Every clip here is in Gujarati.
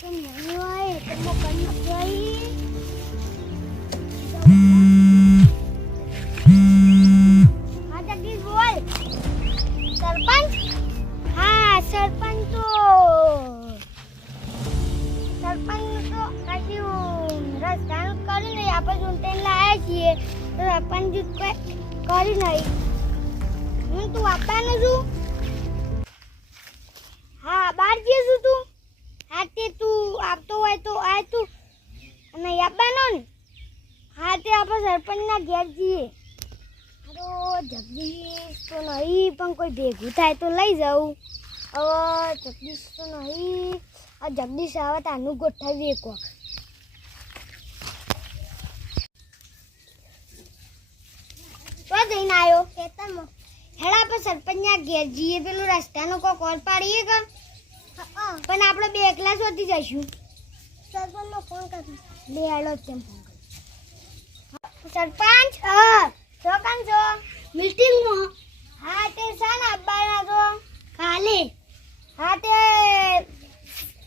તો નહીં હોય તો મોકલ નથી હા જગદીશ બોલ સરપંચ હા સરપંચ તો કશું રસ્તાનું કર્યું નહીં આપણે ચૂંટાઈને લાવ્યા છીએ તો સરપંચ કર્યું નહીં તું આપવાનું છું હા બહાર જઈએ છું તું હા તે તું આપતો હોય તો આ તું નહીં આપવાનો ને હા તે આપણે સરપંચના ઘેર જઈએ તો જગદીશ તો નહીં પણ કોઈ ભેગું થાય તો લઈ જાઉં હવે જગદીશ તો નહીં આ જગદીશ આવે તાનું ગોઠવીએ એક વખત તો જઈને આવ્યો ખેતરમાં હેડા આપણે સરપંચના ઘેર જઈએ પેલું રસ્તાનો કોઈ કોલ પાડીએ કે પણ આપણે બે એકલા શોધી જઈશું સરપંચનો ફોન કરી બે હેડો તેમ ફોન કરી સરપંચ છો કામ છો મીટિંગમાં હા તે શાને આવવાના છો કાલે હા તે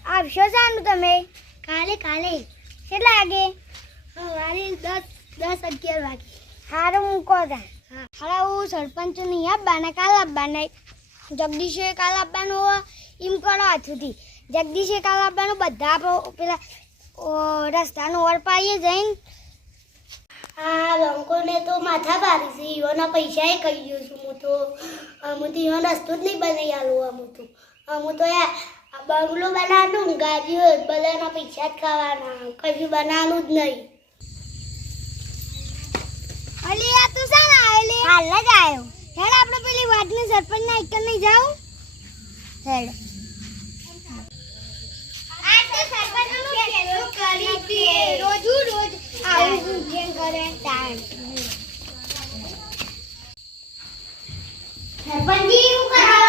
આવશો શાનું તમે કાલે કેટલા વાગે સવારે 10-11 વાગે સારું મૂકો તા હા હું સરપંચ નહીં આપવાના કાલ આપવાના જગદીશે કાલ આપવાનું હોય એમ કરો હાથુથી જગદીશે કાલ આપવાનું બધા પેલા રસ્તાનો ઓર પાઈએ જઈને હા લોકોને તો માથા ભારી છે ઈઓના પૈસા કહી ગયો છું હું તો ઈઓ રસ્તો જ નહીં બનાવી આલું હું તો યાર બંગલો બનાવવાનું ગાડીઓ બધાના પૈસા જ ખાવાના કશું બનાવવાનું જ નહીં અલી આ તું શાને આવેલી હાલ જ આવ્યો હેડ આપણે પેલી વાતને સરપંચના એકર નહીં જાવ હેડ આ તો સરપંચનું કેસો કરી દે રોજ આવું જેમ કરે તાણ સરપંચજી શું કરો